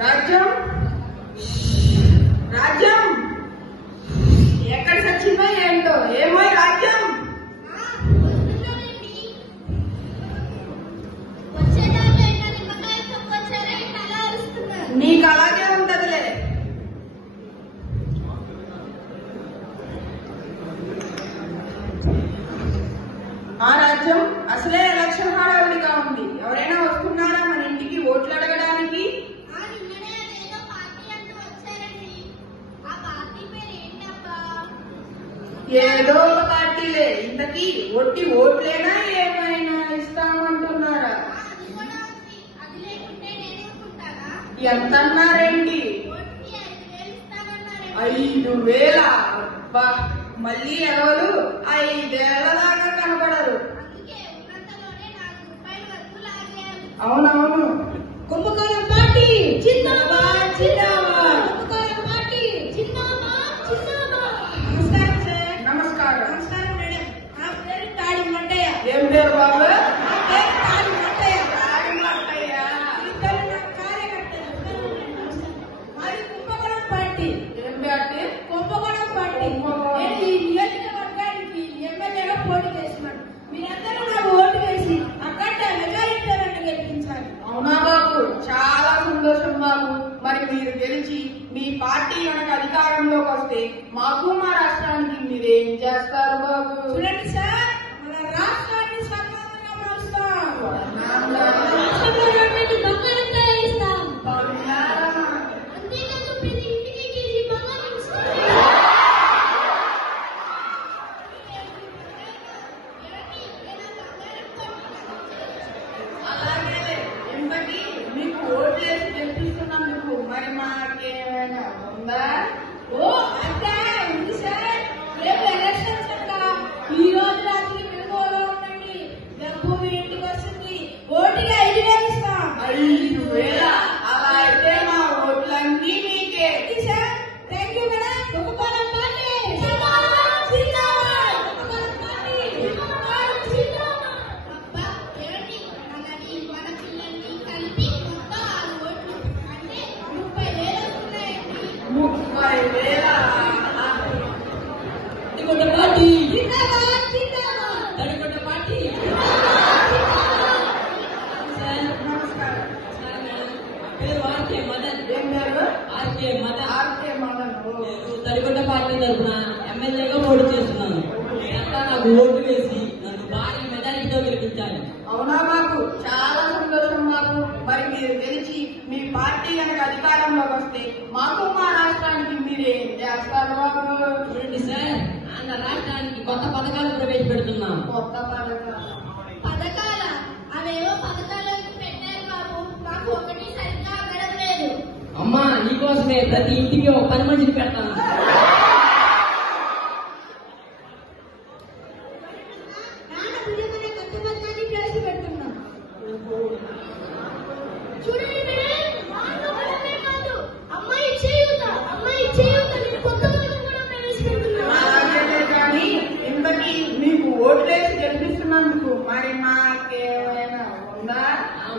రాజ్యం రాజ్యం ఎక్కడ చచ్చిందో ఏంటో ఏమో రాజ్యం నీకు అలాగే ఉంటదిలే. ఆ రాజ్యం అసలే ఎలక్షన్ హడావుడిగా ఉంది. ఎవరైనా వస్తున్నారా మన ఇంటికి ఓట్లు అడగడానికి? ఏదో ఒక పార్టీలే. ఇంతకీ ఒట్టి ఓట్లేనా ఏమైనా ఇస్తామంటున్నారా? ఎంత అన్నారేంటి? 5,000. అబ్బా, మళ్ళీ ఎవరు 5 ఏళ్ల దాకా కనపడరు. అవునవును. కుంభకోణం పార్టీ జిందాబాద్ జిందాబాద్. కుంభకోణం పార్టీ జిందాబాద్ జిందాబాద్. నమస్కారం సార్. నమస్కారం. నమస్కారం మేడం. నా పేరు తాడి మట్టయ్య. ఏం పేరు బాబు? నా పేరు తాడి మట్టయ్య. తాడి మట్టయ్య. ఇద్దరు నా కార్యకర్తలు. మాది కుంభకోణం పార్టీ. ఏం పార్టీ? కుంభకోణం పార్టీ. నేను ఈ నియోజకవర్గానికి ఎమ్మెల్యేగా పోటీ చేస్తున్నాను. మీరందరూ నాకు ఓటు వేసి అక్కడ మెజారిటీ గెలిపించాలి. అవునా బాబు, చాలా సంతోషం బాబు. మరి మీరు గెలిచి మీ పార్టీ కనుక అధికారంలోకి వస్తే మాకు మా రాష్ట్రానికి మీరేం చేస్తారు బాబు? చూడండి సార్, మన రాష్ట్రాన్ని సర్వాంగంగా మారుస్తాం. అంతేకాదు ప్రతి ఇంటికి కేజీ బంగారం ఇస్తాం. అలాగే ఇంతకీ మీకు ఓట్లేసి గెలిపిస్తున్నందుకు మరి మాకేమైనా ఉందా? ఓ అంటే ఉంది సార్. రేపు ఎలక్షన్స్ అంట. ఈ రోజు రాత్రి మెలకువలో ఉండండి. భూమి ఇంటికి వస్తుంది. ఓటుకి 5,000 ఇస్తాం. 5,000. అలా అయితే మా ఓట్లన్నీ మీకే. Sir, thank you madam. కుంభకోణం పార్టీ జిందాబాద్ జిందాబాద్. కుంభకోణం పార్టీ జిందాబాద్ జిందాబాద్. అబ్బా, ఏమండి, మనని మన పిల్లల్ని కలిపి మొత్తం 6 ఓట్లు అంటే 30,000 వస్తున్నాయండి. 30,000. తడికొండ పార్టీ జిందాబాద్ జిందాబాద్. తడికొండ పార్టీ నమస్కారం. పేరు ఆర్కే మదన్. ఏం పేరు? ఆర్కే మదన్. ఆర్కే మదన్. నేను తడికొండ పార్టీ తరఫున ఎమ్మెల్యేగా పోటీ చేస్తున్నాను. మీరంతా నాకు ఓటు వేసి నన్ను భారీ మెజారిటీతో గెలిపించాలి. అవునా బాబు, చాలా సంతోషం బాబు. మరి మీరు గెలిచి మీ పార్టీ కనుక అధికారంలోకి వస్తే మాకు మా రాష్ట్రానికి మీరేం చేస్తారు బాబు? చూడండి సార్, ఆంధ్ర రాష్ట్రానికి కొత్త పథకాలు ప్రవేశపెడుతున్నాం. కొత్త పథకాలు. పథకాల అవేవో పథకాలు పెట్టారు బాబు. నాకు ఒకటి సరిగ్గా గడవలేదు. అమ్మా, నీకోసమే ప్రతి ఇంటికి ఒక 10 మందిని పెడతాను. నాన్న విడుదల కొత్త పథకాన్ని ప్రవేశపెడుతున్నాం. చూడండి మేడం, నాన్న పథకమే కాదు, అమ్మాయి చేయూత నేను కొత్త పథకం కూడా ప్రవేశపెడుతున్నాను. అలాగే కానీ ఇంతకీ మీకు ఓట్లేసి గెలిపిస్తున్నందుకు మరి మాకేమైనా ఉందా?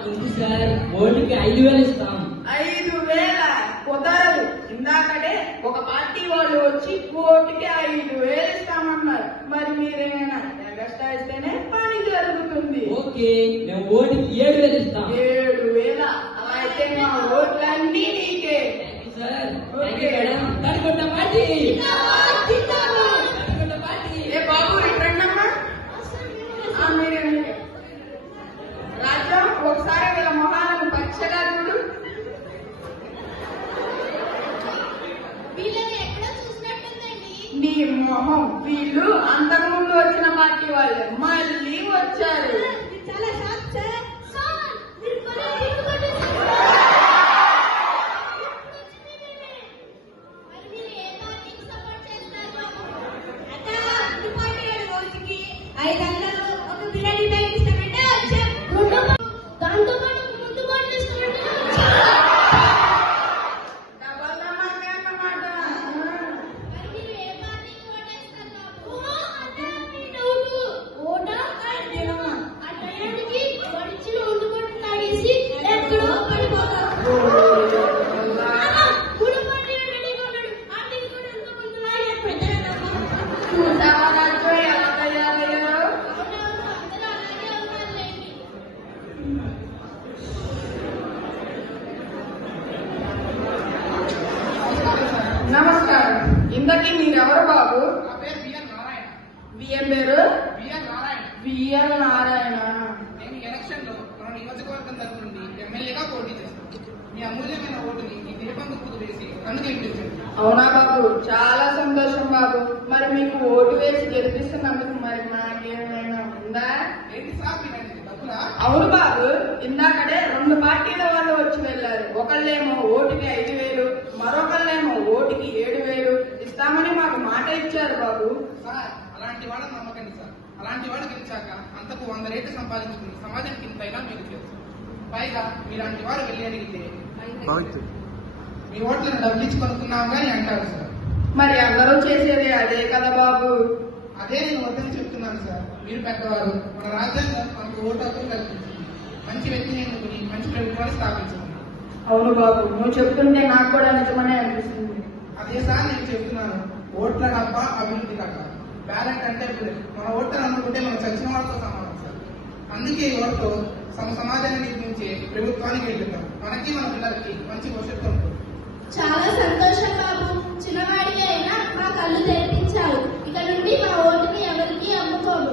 ఉంది సార్, ఓటుకి 5,000 ఇస్తాం. 5,000 కుదరదు. ఇందాకనే ఒక పార్టీ వాళ్ళు వచ్చి ఓటుకి 5,000 ఇస్తామన్నారు. మరి మీరేమైనా ఎగస్ట్రా ఇస్తేనే పని జరుగుతుంది. ఓకే, మేము ఓటుకి 7,000 ఇస్తాం. 7,000. అలా అయితే మా ఓట్లన్నీ నీకే. Sir, okay madam. Tadikonda party జిందాబాద్ జిందాబాద్. తడికొండ పార్టీ. ఏ బాబు ఇక్కడమ్మా. మీరే రాజ్యం, ఒకసారి వీళ్ళ మొహాలను పరీక్షగా చూడు. వీళ్ళని ఎక్కడ చూసినట్టుందండి. నీ మొహం. వీళ్ళు అంతకుముందు వచ్చిన పార్టీ వాళ్ళే మళ్ళీ వచ్చారు. చాలా షాక్ సార్. సార్, మీరు భలే దిగుబడ్డారు. మరి మీరు ఏ పార్టీకి సపోర్ట్ చేస్తారు బాబు? అంటే ఈ పార్టీ రోజుకి 500 ఒక బిర్యానీ ప్యాకెట్ ఇస్తామంటే వచ్చాం. దాంతో పాటు ముందు బాటిల్ ఇస్తామంటే డబల్ ధమాకా అన్నమాట. మరి మీరు ఏ పార్టీకి ఓటేస్తారు బాబు? అంటే మీ డౌట్. ఓటా అంటే ఆ టయానికి వడిచిన ఒంటి పట్టు తాగేసి ఎక్కడో పడిపోతారు. మీరెవరు బాబు? నా పేరు బిఎన్ నారాయణ. బిఎం పేరు బిఎన్ నారాయణ. బిఎల్ నారాయణ. నేను ఎలక్షన్ లో మన నియోజకవర్గం తరఫు నుండి ఎమ్మెల్యేగా పోటీ చేస్తాను. మీ అమూల్యమైన ఓటుని ఈ దీపం గుర్తుకు వేసి కన్ను గెలిపించండి. అవునా బాబు, చాలా సంతోషం బాబు. మరి మీకు ఓటు వేసి గెలిపిస్తున్నందుకు మరి మాకేమైనా ఉందా? ఏంటి సార్ మీరు డబ్బులా? అవును బాబు, ఇందాకడే 2 పార్టీల వాళ్ళు వచ్చి వెళ్లారు. ఒకళ్ళేమో ఓటుకి 5,000, మరొకళ్ళేమో ఓటుకి 7,000 ఇస్తామని మాకు మాట ఇచ్చారు బాబు. సార్ అలాంటి వాళ్ళని నమ్మకండి సార్. అలాంటి వాడు గెలిచాక అంతకు 100 రెట్లు సంపాదించుకుని సమాజానికి ఇంతైనా మీరు చేస్తారు. పైగా మీలాంటి వారు వెళ్ళి అడిగితే మీ ఓట్లను డబ్బులు ఇచ్చి కొనుక్కున్నాం అని అంటారు సార్. మరి అందరూ చేసేది అదే కదా బాబు. అదే నేను వద్దని చెప్తున్నాను సార్. మీరు పెద్దవారు, మన రాజ్యాంగం మనకు ఓటు హక్కులు కల్పిస్తుంది. మంచి వ్యక్తిని ఎన్నుకుని మంచి ప్రభుత్వాన్ని స్థాపించారు. అవును బాబు, నువ్వు చెప్తుంటే నాకు కూడా నిజమనే అనిపిస్తుంది. అదే సార్ నేను చెప్తున్నాను. ఓట్ల కప్ప అభివృద్ధి కప్ప బ్యాలెట్ అంటే మన ఓట్లను అనుకుంటే మనం చచ్చిన వాళ్ళతో సమానం సార్. అందుకే ఈ ఓట్లు సమాజాన్ని నిర్మించే ప్రభుత్వానికి వెళ్తున్నాం. మనకి మన పిల్లలకి మంచి భవిష్యత్తు ఉంటుంది. చాలా సంతోషం బాబు. చిన్నవాడికి అయినా మా కళ్ళు తెరిపించారు. ఇక నుండి మా ఓటుని ఎవరికి అమ్ముకోము.